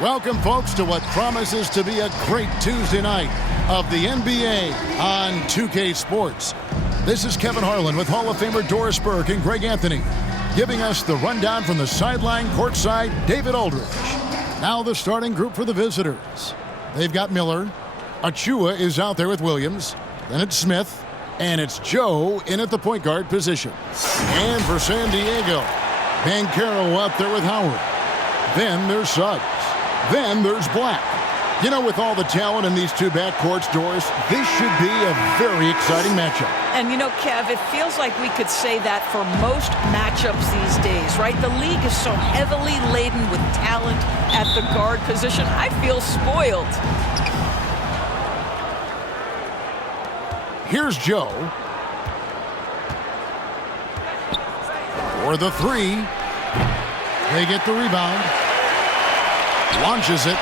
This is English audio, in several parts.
Welcome, folks, to what promises to be a great Tuesday night of the NBA on 2K Sports. This is Kevin Harlan with Hall of Famer Doris Burke and Greg Anthony, giving us the rundown from the sideline courtside, David Aldridge. Now the starting group for the visitors. They've got Miller. Achua is out there with Williams. Then it's Smith. And it's Joe in at the point guard position. And for San Diego, Banchero out there with Howard. Then there's Suggs. Then there's Black. You know, with all the talent in these two backcourts, Doris, this should be a very exciting matchup. And you know, Kev, it feels like we could say that for most matchups these days, right? The league is so heavily laden with talent at the guard position. I feel spoiled. Here's Joe. For the three. They get the rebound. Launches it.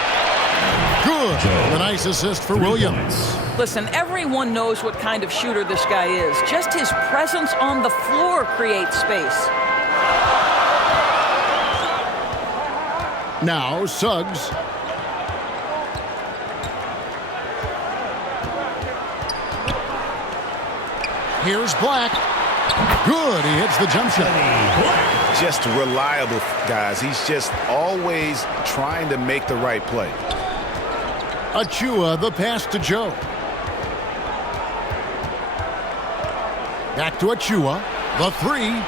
Good. A nice assist for Williams. Listen, everyone knows what kind of shooter this guy is. Just his presence on the floor creates space. Now Suggs. Here's Black. Good. He hits the jump shot. Just reliable, guys. He's just always trying to make the right play. Achua, the pass to Joe. Back to Achua. The three.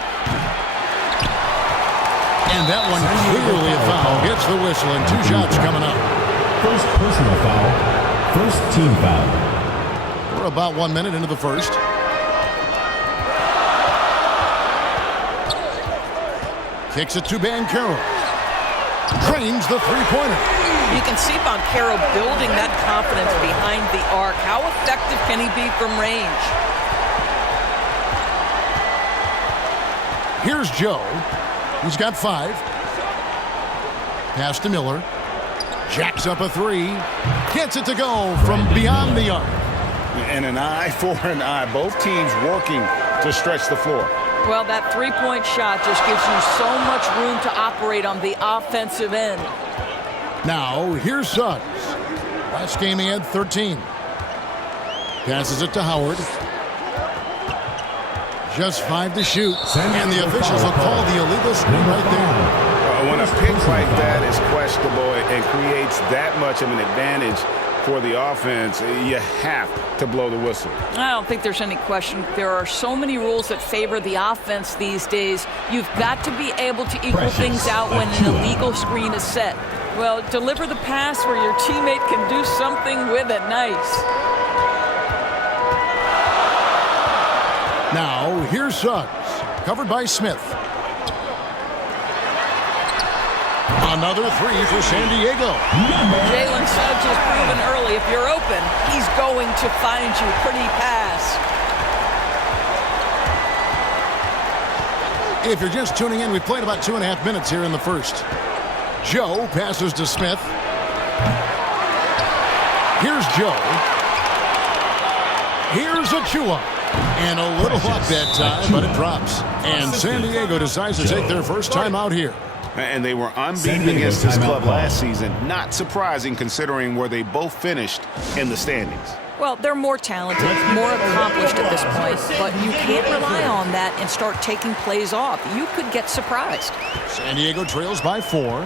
And that one clearly a foul. Gets the whistle and 2 shots coming up. First personal foul. First team foul. We're about 1 minute into the first. Kicks it to Banchero. Trains the three-pointer. You can see Banchero building that confidence behind the arc. How effective can he be from range? Here's Joe. He's got 5. Pass to Miller. Jacks up a 3. Gets it to go from beyond the arc. And an eye for an eye. Both teams working to stretch the floor. Well, that three-point shot just gives you so much room to operate on the offensive end. Now, here's Suggs. Last game he had 13. Passes it to Howard. Just 5 to shoot. And the officials will call the illegal screen right there. When a pick like that is questionable and creates that much of an advantage for the offense, you have to blow the whistle. I don't think there's any question. There are so many rules that favor the offense these days. You've got to be able to equal things out when an illegal screen is set. Well, deliver the pass where your teammate can do something with it. Nice. Now, here's Suggs. Covered by Smith. Another 3 for San Diego. Jalen Suggs has proven early, if you're open, he's going to find you. Pretty pass. If you're just tuning in, we played about 2.5 minutes here in the first. Joe passes to Smith. Here's Joe. Here's Achua. And a little luck that time, but it drops. And San Diego decides to take their first time out here. And they were unbeaten against this club last season. Not surprising considering where they both finished in the standings. Well, they're more talented, more accomplished at this point, but you can't rely on that and start taking plays off. You could get surprised. San Diego trails by 4.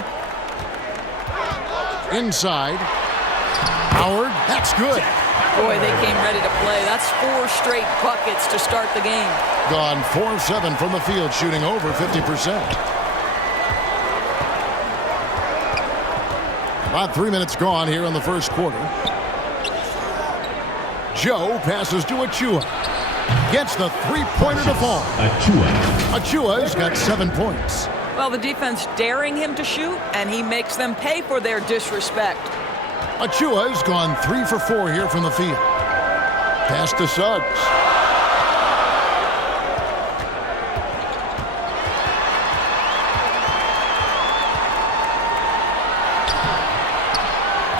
Inside. Howard, that's good. Boy, they came ready to play. That's 4 straight buckets to start the game. Gone 4-7 from the field, shooting over 50%. About 3 minutes gone here in the first quarter. Joe passes to Achua. Gets the three-pointer to fall. Achua's got 7 points. Well, the defense daring him to shoot, and he makes them pay for their disrespect. Achua's gone 3 for 4 here from the field. Pass to Suggs.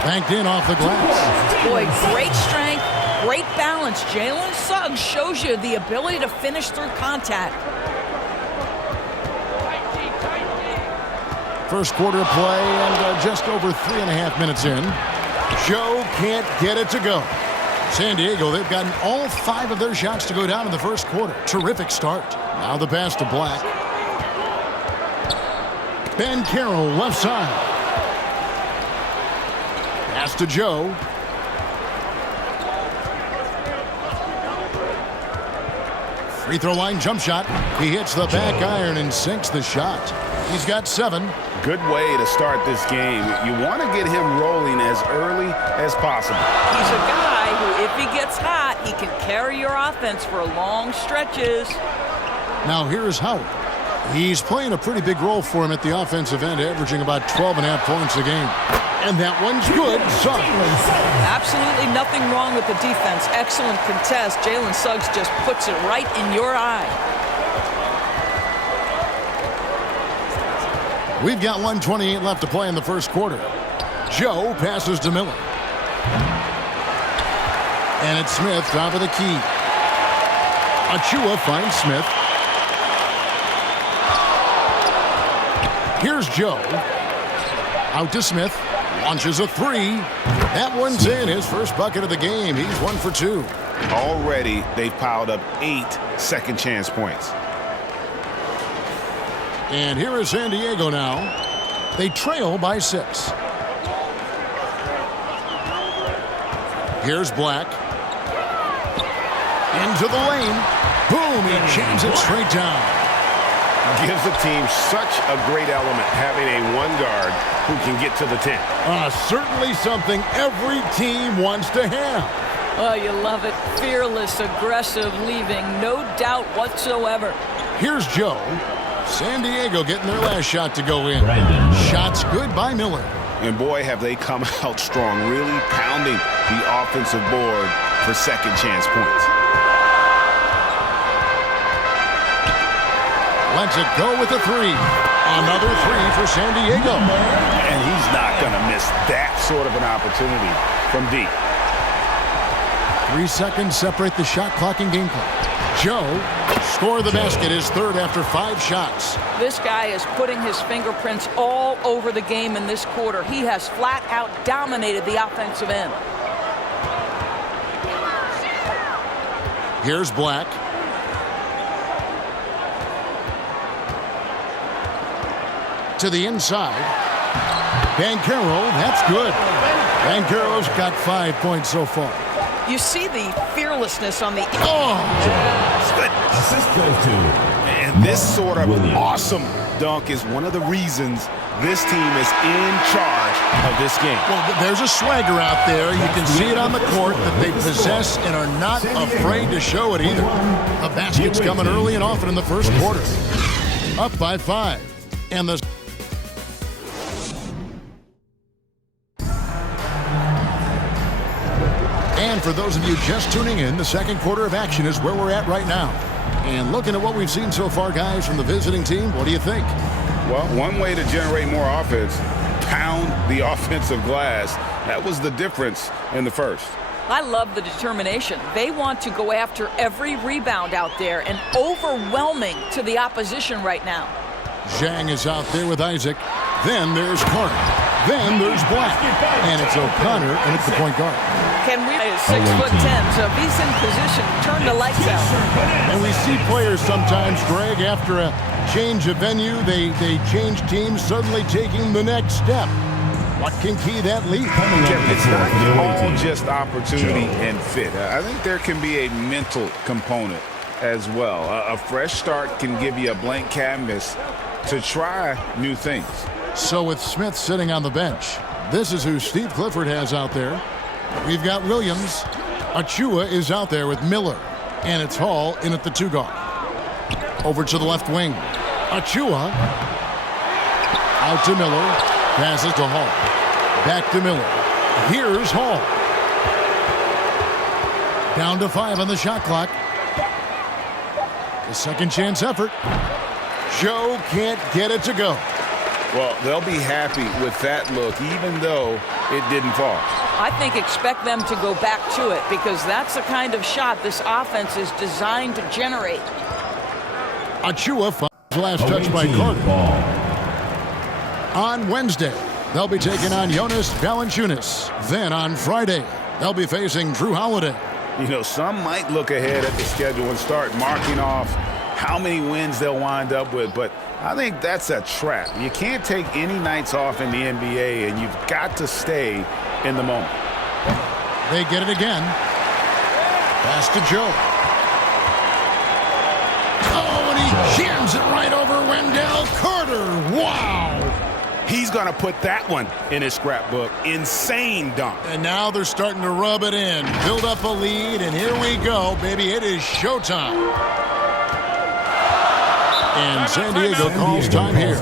Banked in off the glass. Boy, great strength, great balance. Jalen Suggs shows you the ability to finish through contact. first quarter of play and just over 3.5 minutes in. Joe can't get it to go. San Diego, they've gotten all 5 of their shots to go down in the first quarter. Terrific start. Now the pass to Black. Ben Carroll left side. Pass to Joe. Free throw line jump shot. He hits the back iron and sinks the shot. He's got 7. Good way to start this game. You want to get him rolling as early as possible. He's a guy who, if he gets hot, he can carry your offense for long stretches. Now here's Howard. He's playing a pretty big role for him at the offensive end, averaging about 12.5 points a game. And that one's good. Suggs. Absolutely nothing wrong with the defense. Excellent contest. Jalen Suggs just puts it right in your eye. We've got 1:28 left to play in the first quarter. Joe passes to Miller. And it's Smith, top of the key. Achua finds Smith. Here's Joe. Out to Smith. Launches a 3. That one's in. His first bucket of the game. He's 1 for 2. Already, they've piled up 8 second chance points. And here is San Diego now. They trail by 6. Here's Black. Into the lane. Boom, he jams it straight down. Gives the team such a great element having a one guard who can get to the 10. Certainly something every team wants to have. Oh, you love it. Fearless, aggressive, leaving no doubt whatsoever. Here's Joe. San Diego getting their last shot to go in. Shots good by Miller. And boy, have they come out strong, really pounding the offensive board for second chance points. Lets it go with a 3. Another 3 for San Diego. And he's not going to miss that sort of an opportunity from deep. 3 seconds separate the shot clock and game clock. Joe score the basket, his third after 5 shots. This guy is putting his fingerprints all over the game in this quarter. He has flat out dominated the offensive end. Here's Black. To the inside. Banchero, that's good. Banchero's got 5 points so far. You see the fearlessness on the... Assist goes to. And this sort of awesome dunk is one of the reasons this team is in charge of this game. Well, there's a swagger out there. You can see it on the court that they possess and are not afraid to show it either. The basket's coming early and often in the first quarter. Up by 5. And the... And for those of you just tuning in, the second quarter of action is where we're at right now. And looking at what we've seen so far, guys, from the visiting team, what do you think? Well, one way to generate more offense, pound the offensive glass. That was the difference in the first. I love the determination. They want to go after every rebound out there and overwhelming to the opposition right now. Zhang is out there with Isaac. Then there's Carter. Then there's Black. And it's O'Connor, and it's the point guard. Can we is 6'10", so if he's in position, turn the lights out. And we see players sometimes, Greg, after a change of venue, they change teams, suddenly taking the next step. What can key that lead? It's not all just opportunity and fit. I think there can be a mental component as well. A fresh start can give you a blank canvas to try new things. So with Smith sitting on the bench, this is who Steve Clifford has out there. We've got Williams. Achua is out there with Miller. And it's Hall in at the 2 guard. Over to the left wing. Achua. Out to Miller. Passes to Hall. Back to Miller. Here's Hall. Down to 5 on the shot clock. The second chance effort. Joe can't get it to go. Well, they'll be happy with that look, even though it didn't fall. I think expect them to go back to it because that's the kind of shot this offense is designed to generate. Achua finds the last touch by Carter. On Wednesday, they'll be taking on Jonas Valanciunas. Then on Friday, they'll be facing Drew Holiday. You know, some might look ahead at the schedule and start marking off how many wins they'll wind up with, but I think that's a trap. You can't take any nights off in the NBA, and you've got to stay in the moment. They get it again. Pass to Joe. Oh, and he jams it right over Wendell Carter. Wow. He's going to put that one in his scrapbook. Insane dunk. And now they're starting to rub it in. Build up a lead, and here we go, baby. It is showtime. And San Diego calls time here.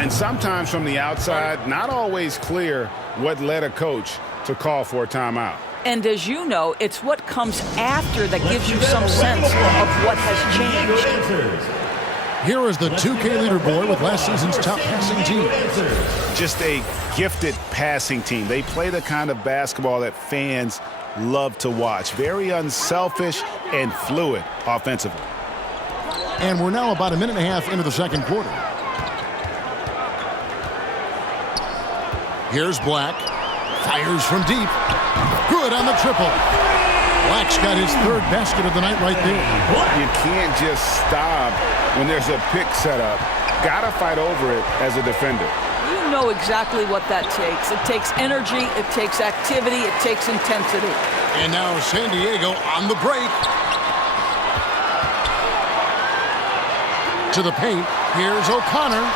And sometimes from the outside, not always clear what led a coach to call for a timeout. And as you know, it's what comes after that gives you some sense of what has changed. Here is the 2K leaderboard with last season's top passing team. Just a gifted passing team. They play the kind of basketball that fans love to watch. Very unselfish and fluid offensively. And we're now about a minute and a half into the second quarter. Here's Black. Fires from deep. Good on the triple. Black's got his third basket of the night right there. You can't just stop when there's a pick set up. Gotta fight over it as a defender. You know exactly what that takes. It takes energy, it takes activity, it takes intensity. And now San Diego on the break. To the paint. Here's O'Connor.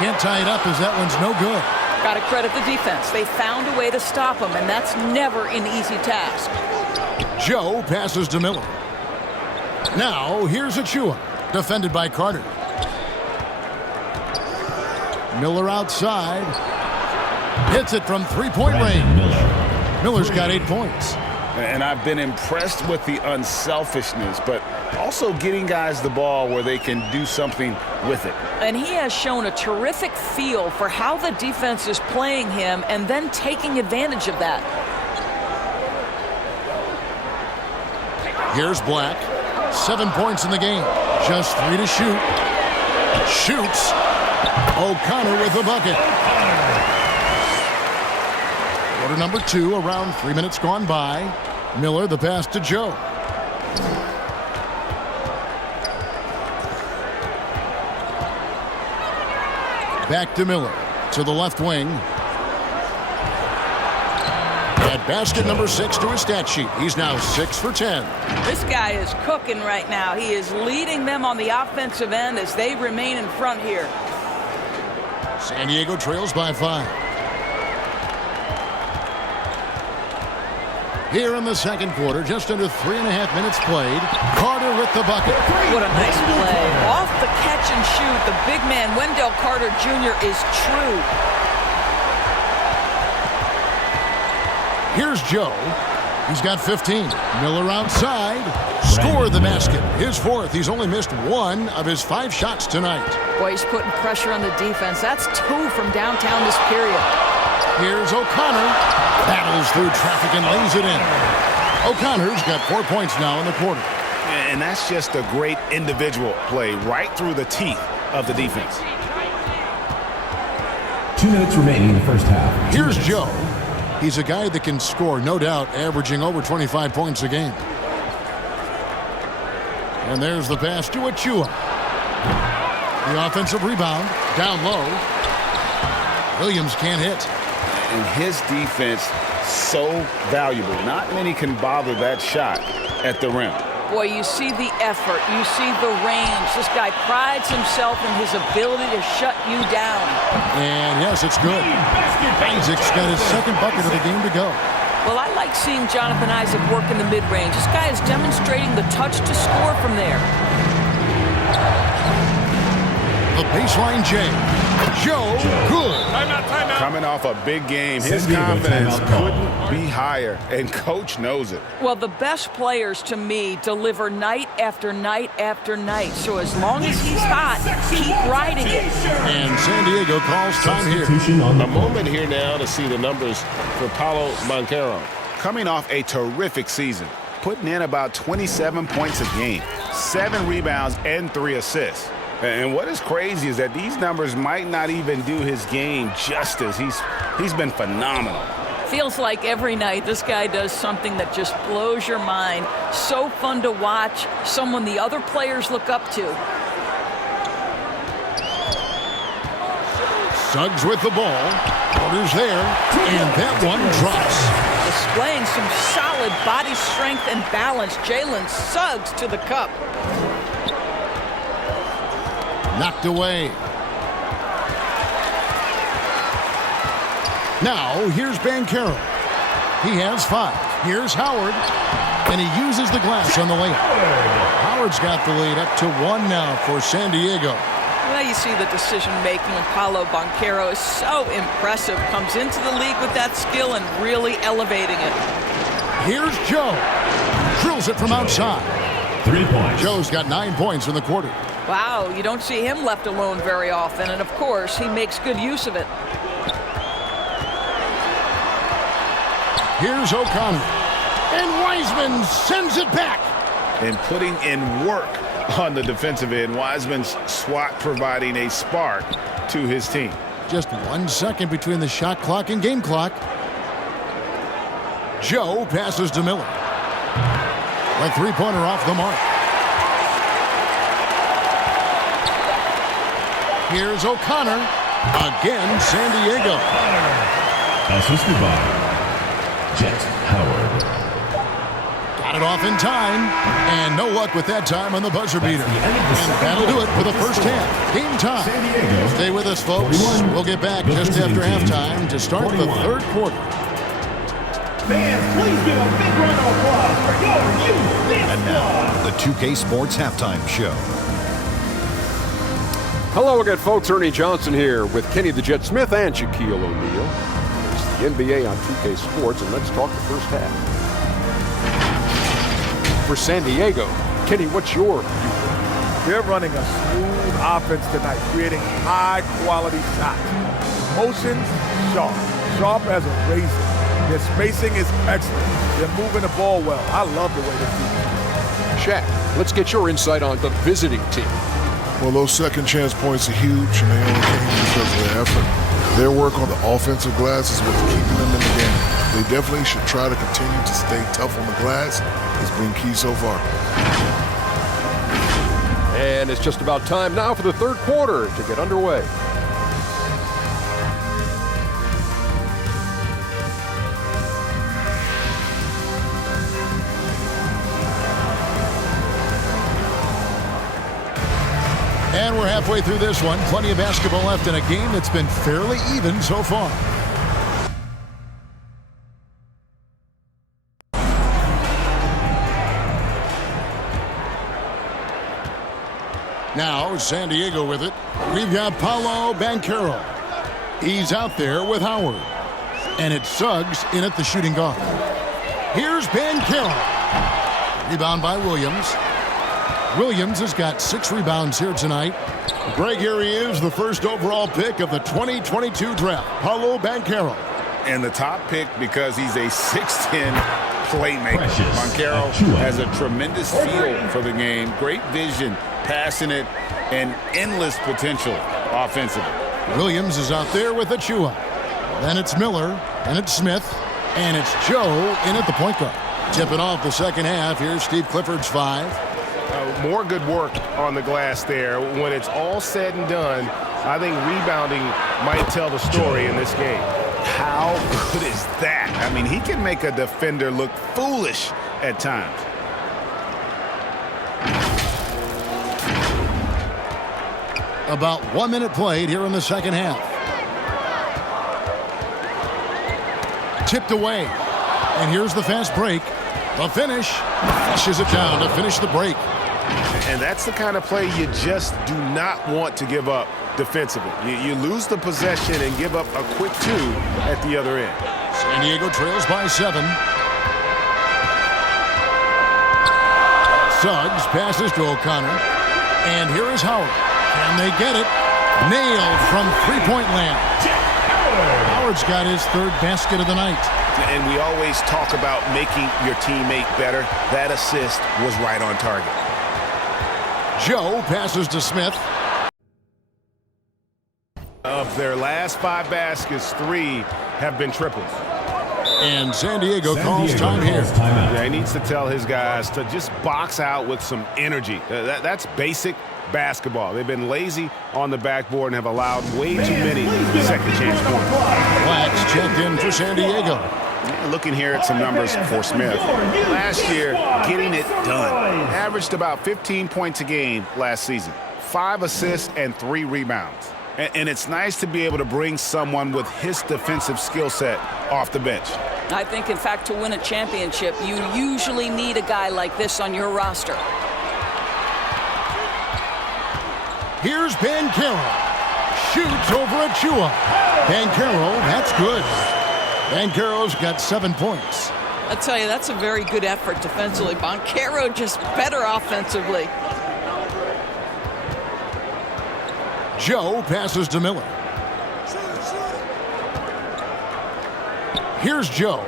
Can't tie it up as that one's no good. Got to credit the defense. They found a way to stop him, and that's never an easy task. Joe passes to Miller. Now, here's Achua, defended by Carter. Miller outside. Hits it from three-point range. Miller's got 8 points. And I've been impressed with the unselfishness, but also getting guys the ball where they can do something with it. And he has shown a terrific feel for how the defense is playing him and then taking advantage of that. Here's Black. 7 points in the game. Just 3 to shoot. Shoots. O'Connor with the bucket. Quarter number 2, around 3 minutes gone by. Miller, the pass to Joe. Back to Miller. To the left wing. At basket number 6 to his stat sheet. He's now 6 for 10. This guy is cooking right now. He is leading them on the offensive end as they remain in front here. San Diego trails by 5. Here in the second quarter, just under 3.5 minutes played. Carter with the bucket. What a nice play. Off the catch and shoot, the big man, Wendell Carter Jr. is true. Here's Joe. He's got 15. Miller outside. Score the basket. His 4th. He's only missed 1 of his 5 shots tonight. Boy, he's putting pressure on the defense. That's 2 from downtown this period. Here's O'Connor. Battles through traffic and lays it in. O'Connor's got 4 points now in the quarter. And that's just a great individual play right through the teeth of the defense. 2 minutes remaining in the first half. Here's Joe. He's a guy that can score, no doubt, averaging over 25 points a game. And there's the pass to Achua. The offensive rebound, down low. Williams can't hit. And his defense, so valuable. Not many can bother that shot at the rim. Boy, you see the effort. You see the range. This guy prides himself in his ability to shut you down. And yes, it's good. Isaac's got his 2nd bucket of the game to go. Well, I like seeing Jonathan Isaac work in the mid-range. This guy is demonstrating the touch to score from there. The baseline J. Joe, good. Timeout. Coming off a big game, his confidence couldn't be higher, and coach knows it. Well, the best players to me deliver night after night after night. So as long as he's hot, keep riding it. And San Diego calls time here. A moment here now to see the numbers for Paulo Banchero. Coming off a terrific season, putting in about 27 points a game, 7 rebounds and 3 assists. And what is crazy is that these numbers might not even do his game justice. He's been phenomenal. Feels like every night this guy does something that just blows your mind. So fun to watch, someone the other players look up to. Suggs with the ball. Orders there, and that one drops. Displaying some solid body strength and balance. Jalen Suggs to the cup. Knocked away. Now, here's Banchero. He has 5. Here's Howard. And he uses the glass on the layup. Howard's got the lead up to 1 now for San Diego. Well, you see the decision-making of Paolo Banchero is so impressive. Comes into the league with that skill and really elevating it. Here's Joe. Drills it from outside. 3 points. Joe's got 9 points in the quarter. Wow, you don't see him left alone very often. And, of course, he makes good use of it. Here's O'Connor. And Wiseman sends it back. And putting in work on the defensive end. Wiseman's swat providing a spark to his team. Just 1 second between the shot clock and game clock. Joe passes to Miller. A three-pointer off the mark. Here's O'Connor. Again, San Diego. Assisted by Jet Howard. Got it off in time. And no luck with that time on the buzzer beater. And that'll do it for the first half. Game time. Stay with us, folks. We'll get back just after halftime to start the third quarter. Fans, please give a big round of applause for your youth. And now, the 2K Sports Halftime Show. Hello again, folks. Ernie Johnson here with Kenny the Jet Smith and Shaquille O'Neal. It's the NBA on 2K Sports, and let's talk the first half. For San Diego, Kenny, what's your view? They're running a smooth offense tonight, creating high-quality shots. Motions, sharp as a razor. Their spacing is excellent. They're moving the ball well. I love the way they do. Shaq, let's get your insight on the visiting team. Well, those second chance points are huge, and they only came because of their effort. Their work on the offensive glass is what's keeping them in the game. They definitely should try to continue to stay tough on the glass. It's been key so far. And it's just about time now for the third quarter to get underway. And we're halfway through this one. Plenty of basketball left in a game that's been fairly even so far. Now, San Diego with it. We've got Paolo Banchero. He's out there with Howard. And it's Suggs in at the shooting guard. Here's Banchero. Rebound by Williams. Williams has got 6 rebounds here tonight. Greg, here he is, the first overall pick of the 2022 draft, Paolo Banchero. And the top pick because he's a 6'10" playmaker. Banchero has a tremendous feel for the game, great vision, passing it, and endless potential offensively. Williams is out there with Achua. Then it's Miller, and it's Smith, and it's Joe in at the point guard. Tipping off the second half, here's Steve Clifford's 5. More good work on the glass there. When it's all said and done, I think rebounding might tell the story in this game. How good is that? I mean, he can make a defender look foolish at times. About 1 minute played here in the second half. Tipped away. And here's the fast break. The finish. Flushes it down to finish the break. And that's the kind of play you just do not want to give up defensively. You lose the possession and give up a quick 2 at the other end. San Diego trails by 7. Suggs passes to O'Connor. And here is Howard. Can they get it? Nailed from three-point land. Howard's got his 3rd basket of the night. And we always talk about making your teammate better. That assist was right on target. Joe passes to Smith. Of their last 5 baskets, 3 have been triples. And San Diego calls time here. Yeah, he needs to tell his guys to just box out with some energy. That's basic basketball. They've been lazy on the backboard and have allowed way too many second chance points. Blacks checked in for San Diego. Looking here at some numbers for Smith. Last year, getting it done. Averaged about 15 points a game last season. 5 assists and 3 rebounds. And it's nice to be able to bring someone with his defensive skill set off the bench. I think, in fact, to win a championship, you usually need a guy like this on your roster. Here's Banchero. Shoots over Achua. Banchero, that's good. Banchero's got 7 points. I tell you, that's a very good effort defensively. Banchero just better offensively. Joe passes to Miller. Here's Joe.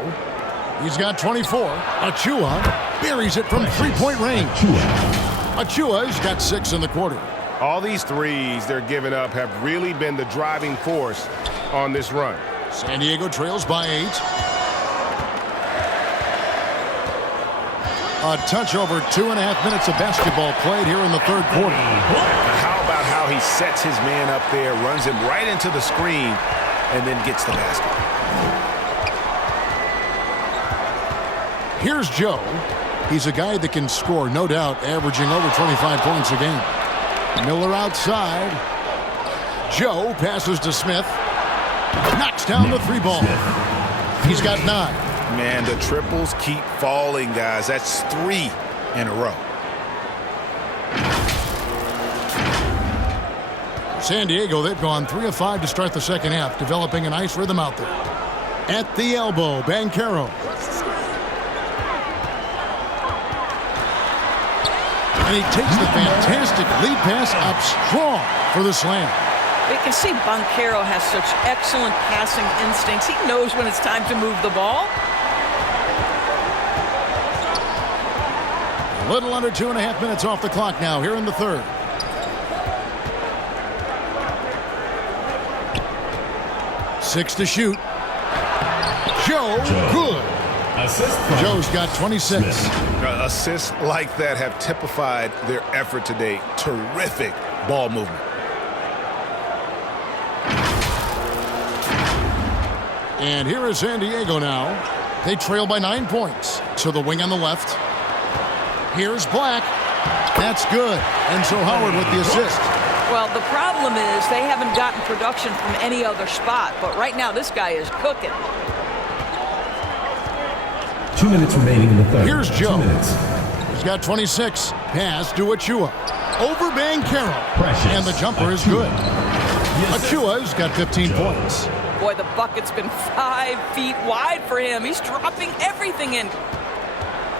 He's got 24. Achua buries it from three-point range. Achua's got 6 in the quarter. All these threes they're giving up have really been the driving force on this run. San Diego trails by 8. A touch over 2.5 minutes of basketball played here in the third quarter. How about how he sets his man up there, runs him right into the screen, and then gets the basket. Here's Joe. He's a guy that can score, no doubt, averaging over 25 points a game. Miller outside. Joe passes to Smith. Knocks down the 3 ball. He's got 9. Man, the triples keep falling, guys. That's 3 in a row. San Diego, they've gone 3 of 5 to start the second half, developing a nice rhythm out there. At the elbow, Banchero. And he takes the fantastic lead pass up strong for the slam. You can see Banchero has such excellent passing instincts. He knows when it's time to move the ball. A little under 2.5 minutes off the clock now here in the third. Six to shoot. Joe, good. Joe's got 26. Assists like that have typified their effort today. Terrific ball movement. And here is San Diego now. They trail by 9 points. To the wing on the left. Here's Black. That's good. And so Howard with the assist. Well, the problem is they haven't gotten production from any other spot. But right now, this guy is cooking. 2 minutes remaining in the third. Here's Joe. 2 minutes. He's got 26. Pass to Achua. Over Banchero. Precious. And the jumper is good. Achua's got 15 points. Boy, the bucket's been 5 feet wide for him. He's dropping everything in.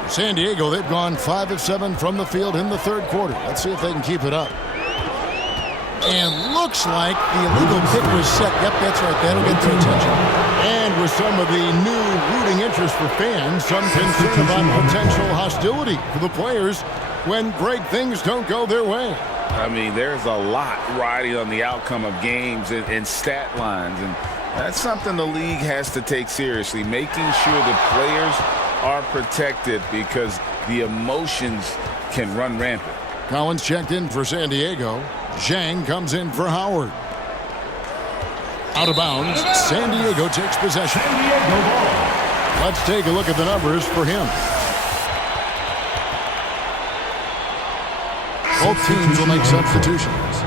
San Diego, they've gone 5 of 7 from the field in the third quarter. Let's see if they can keep it up. And looks like the illegal kick was set. Yep, that's right. That'll get their attention. And with some of the new rooting interest for fans, some concern about potential hostility for the players when great things don't go their way. I mean, there's a lot riding on the outcome of games and stat lines. And that's something the league has to take seriously, making sure the players are protected because the emotions can run rampant. Collins checked in for San Diego. Zhang comes in for Howard. Out of bounds, San Diego takes possession. Let's take a look at the numbers for him. Both teams will make substitutions.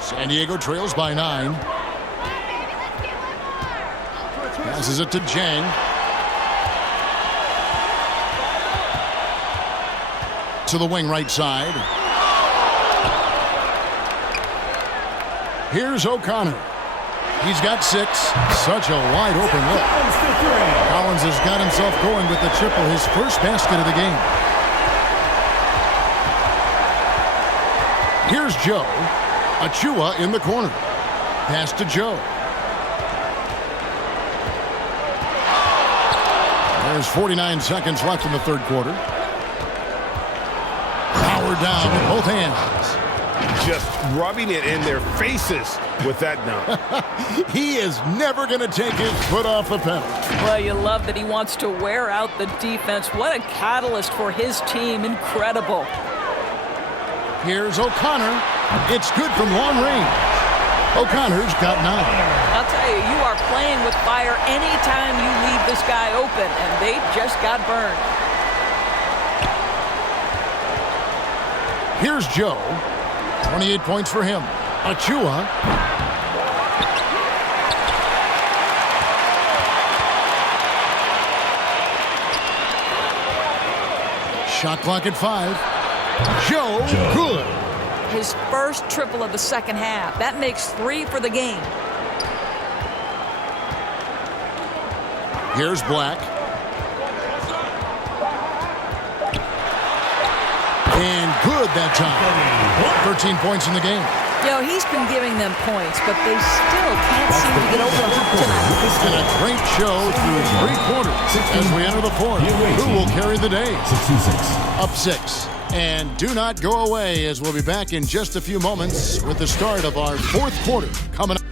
San Diego trails by 9. Passes it to Zhang. To the wing right side. Here's O'Connor. He's got 6. Such a wide open look. Collins has got himself going with the triple, his first basket of the game. Here's Joe. Achua in the corner. Pass to Joe. There's 49 seconds left in the third quarter. Howard down with both hands. Just rubbing it in their faces with that dunk. He is never going to take his foot off the pedal. Well, you love that he wants to wear out the defense. What a catalyst for his team. Incredible. Here's O'Connor. It's good from long range. O'Connor's got 9. I'll tell you, you are playing with fire anytime you leave this guy open, and they just got burned. Here's Joe. 28 points for him. Achua. Shot clock at 5. Joe, good. His first triple of the second half. That makes 3 for the game. Here's Black. And good that time. 13 points in the game. You know, he's been giving them points, but they still can't seem to get over the hump tonight. And a great show through 3 quarters as we enter the fourth. Who will carry the day? 66. Up 6. And do not go away, as we'll be back in just a few moments with the start of our fourth quarter coming up.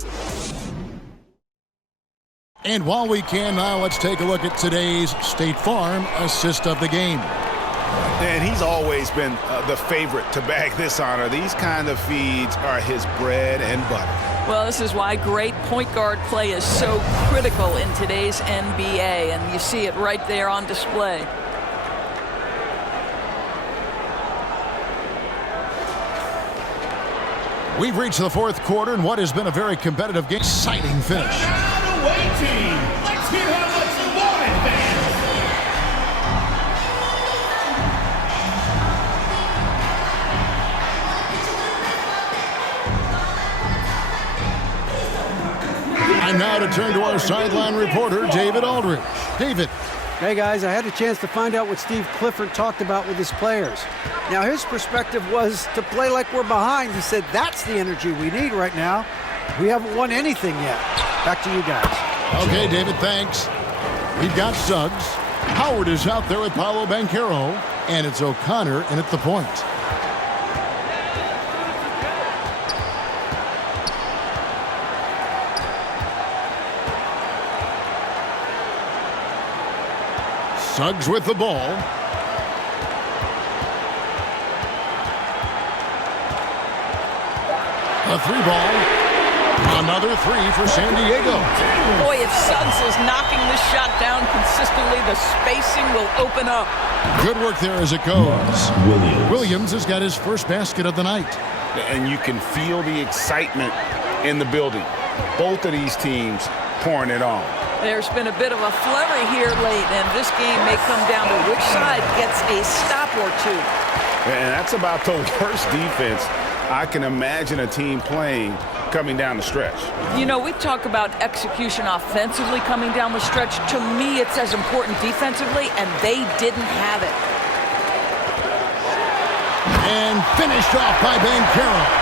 And while we can now, let's take a look at today's State Farm assist of the game. And he's always been the favorite to bag this honor. These kind of feeds are his bread and butter. Well, this is why great point guard play is so critical in today's NBA, and you see it right there on display. We've reached the fourth quarter in what has been a very competitive game. Exciting finish. Now the away team. Let's hear how much you want it, fans. And now to turn to our sideline reporter, David Aldridge. David. Hey guys, I had a chance to find out what Steve Clifford talked about with his players. Now his perspective was to play like we're behind. He said that's the energy we need right now. We haven't won anything yet. Back to you guys. Okay, David, thanks. We've got Suggs. Howard is out there with Paolo Banchero, and it's O'Connor in at the point. Suggs with the ball. A 3-ball. Another 3 for San Diego. Boy, if Suggs is knocking this shot down consistently, the spacing will open up. Good work there as it goes. Williams has got his first basket of the night. And you can feel the excitement in the building. Both of these teams pouring it on. There's been a bit of a flurry here late, and this game may come down to which side gets a stop or two. And that's about the worst defense I can imagine a team playing coming down the stretch. You know, we talk about execution offensively coming down the stretch. To me, it's as important defensively, and they didn't have it. And finished off by Banchero.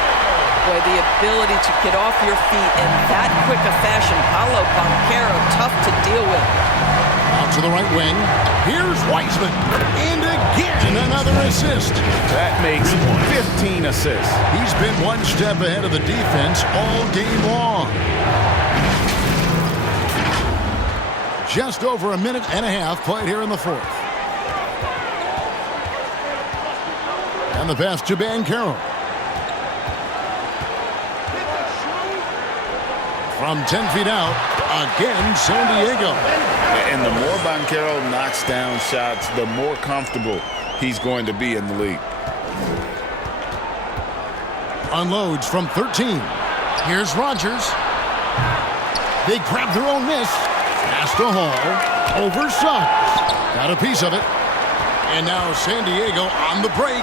Boy, the ability to get off your feet in that quick a fashion. Paolo Banchero, tough to deal with. Out to the right wing. Here's Weissman. And again, another assist. That makes 15 assists. He's been one step ahead of the defense all game long. Just over a minute and a half played here in the fourth. And the pass to Banchero. From 10 feet out, again, San Diego. And the more Banchero knocks down shots, the more comfortable he's going to be in the league. Unloads from 13. Here's Rogers. They grab their own miss. Pass to Hall. Over Suggs. Got a piece of it. And now San Diego on the break.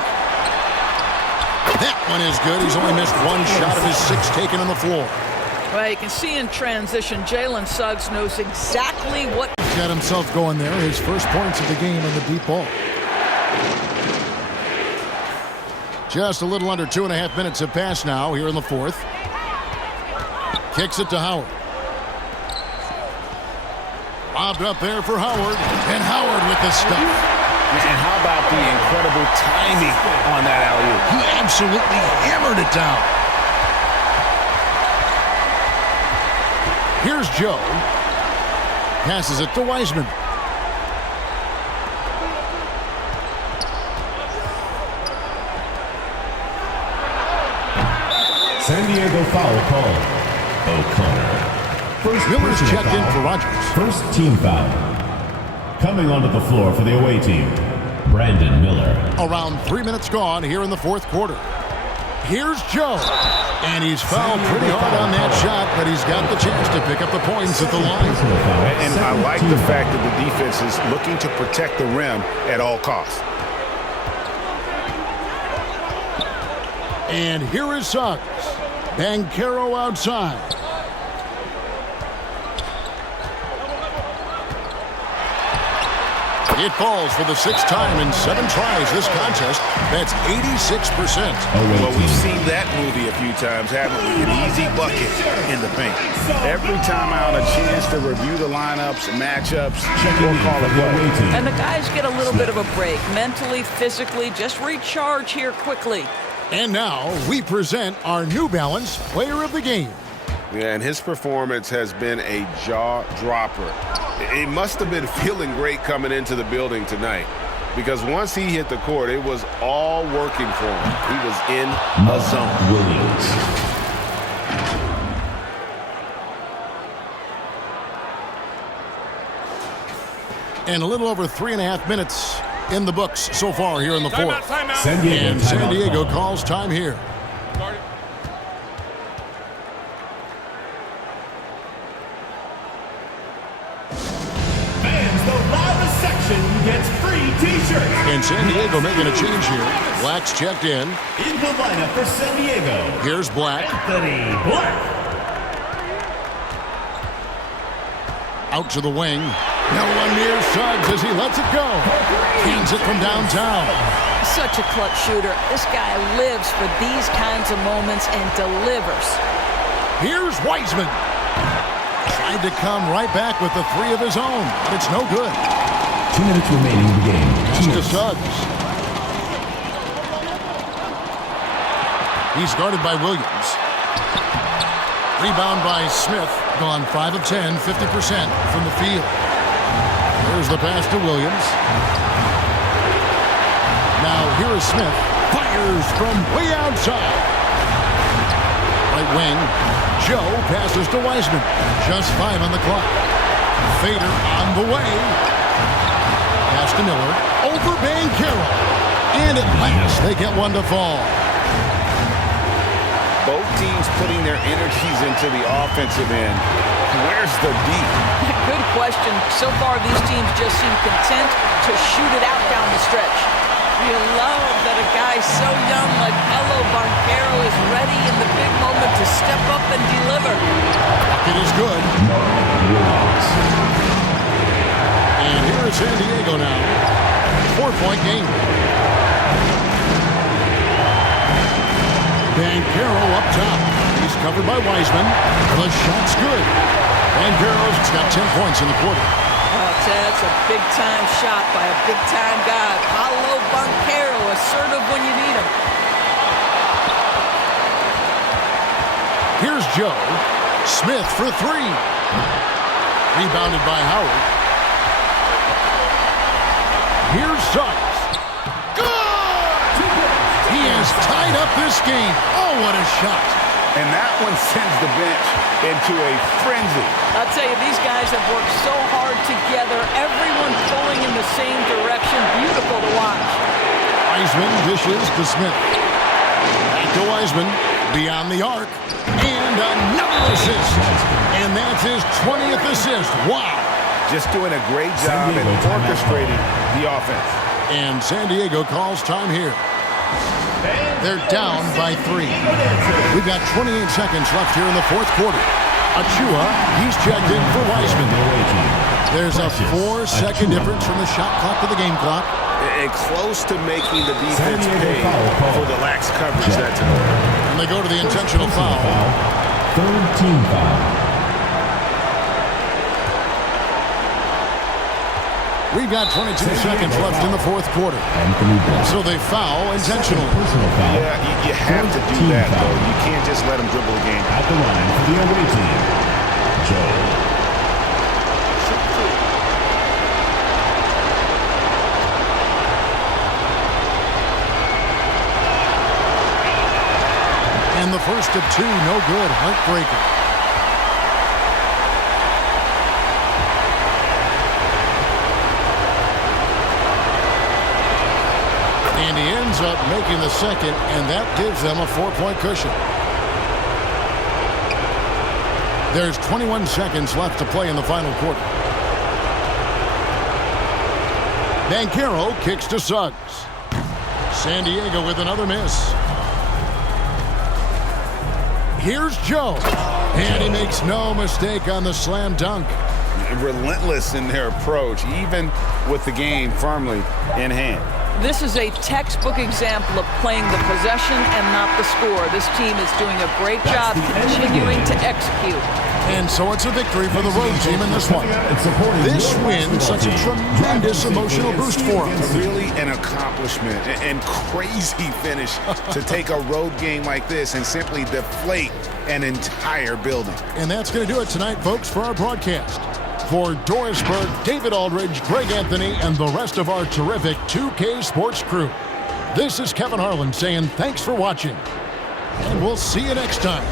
That one is good. He's only missed one shot of his 6 taken on the floor. Well, you can see in transition, Jalen Suggs knows exactly what. He's got himself going there. His first points of the game on the deep ball. Just a little under 2.5 minutes have passed now here in the fourth. Kicks it to Howard. Lobbed up there for Howard, and Howard with the stuff. And how about the incredible timing on that alley-oop? He absolutely hammered it down. Here's Joe. Passes it to Wiseman. San Diego foul called. O'Connor. Miller's checked in for Rogers. First team foul. Coming onto the floor for the away team, Brandon Miller. Around 3 minutes gone here in the fourth quarter. Here's Joe. And he's fouled pretty hard on that shot, but he's got the chance to pick up the points at the line. And I like the fact that the defense is looking to protect the rim at all costs. And here is Suggs. Banchero outside. It falls for the 6th time in 7 tries this contest. That's 86%. Well, we've seen that movie a few times, haven't we? An easy bucket in the paint. Every time out, a chance to review the lineups, matchups, we'll call it play. And the guys get a little bit of a break, mentally, physically, just recharge here quickly. And now we present our New Balance Player of the Game. Yeah, and his performance has been a jaw-dropper. He must have been feeling great coming into the building tonight, because once he hit the court, it was all working for him. He was in a zone. Williams. And a little over 3.5 minutes in the books so far here in the fourth. San Diego, and San Diego calls time here. Gets free T-shirts. And San Diego making a change here. Black's checked in. In the lineup for San Diego. Here's Black. Anthony Black. Out to the wing. No one near Suggs as he lets it go. Hands it from downtown. Such a clutch shooter. This guy lives for these kinds of moments and delivers. Here's Wiseman. Tried to come right back with the 3 of his own, but it's no good. 2 minutes remaining in the game. Just to Suggs. He's guarded by Williams. Rebound by Smith. Gone 5 of 10, 50% from the field. There's the pass to Williams. Now here is Smith. Fires from way outside. Right wing. Joe passes to Wiseman. Just 5 on the clock. Fader on the way. Pass to Miller. Over Banchero. And at last they get one to fall. Both teams putting their energies into the offensive end. Where's the D? Good question. So far, these teams just seem content to shoot it out down the stretch. You love that a guy so young like Banchero is ready in the big moment to step up and deliver. It is good. And here is San Diego now. 4-point game. Banchero up top. He's covered by Wiseman. The shot's good. Banchero's got 10 points in the quarter. That's a big-time shot by a big-time guy. Banchero, assertive when you need him. Here's Joe. Smith for 3. Rebounded by Howard. Here's Suggs. Good! He has tied up this game. Oh, what a shot. And that one sends the bench into a frenzy. I'll tell you, these guys have worked so hard together. Everyone pulling in the same direction. Beautiful to watch. Wiseman dishes to Smith. Back to Wiseman. Beyond the arc. And another assist. And that's his 20th assist. Wow. Just doing a great job at orchestrating the offense. And San Diego calls time here. They're down by 3. We've got 28 seconds left here in the fourth quarter. Achua, he's checked in for Wiseman. There's a 4-second difference from the shot clock to the game clock. And close to making the defense pay for the lax coverage that time. And they go to the intentional foul. Third team foul. We've got 22 seconds left in the fourth quarter. So they foul intentionally. Yeah, you have to do that, though. You can't just let them dribble the game. At the line for the away team, Joe. And the first of two, no good. Heartbreaker. And he ends up making the second, and that gives them a 4-point cushion. There's 21 seconds left to play in the final quarter. Banchero kicks to Suggs. San Diego with another miss. Here's Joe. And he makes no mistake on the slam dunk. Relentless in their approach, even with the game firmly in hand. This is a textbook example of playing the possession and not the score. This team is doing a great job continuing to execute. And so it's a victory for the road team in this one. This win, such a tremendous emotional boost for them. Really an accomplishment and crazy finish to take a road game like this and simply deflate an entire building. And that's going to do it tonight, folks, for our broadcast. For Doris Burke, David Aldridge, Greg Anthony, and the rest of our terrific 2K Sports crew, this is Kevin Harlan saying thanks for watching, and we'll see you next time.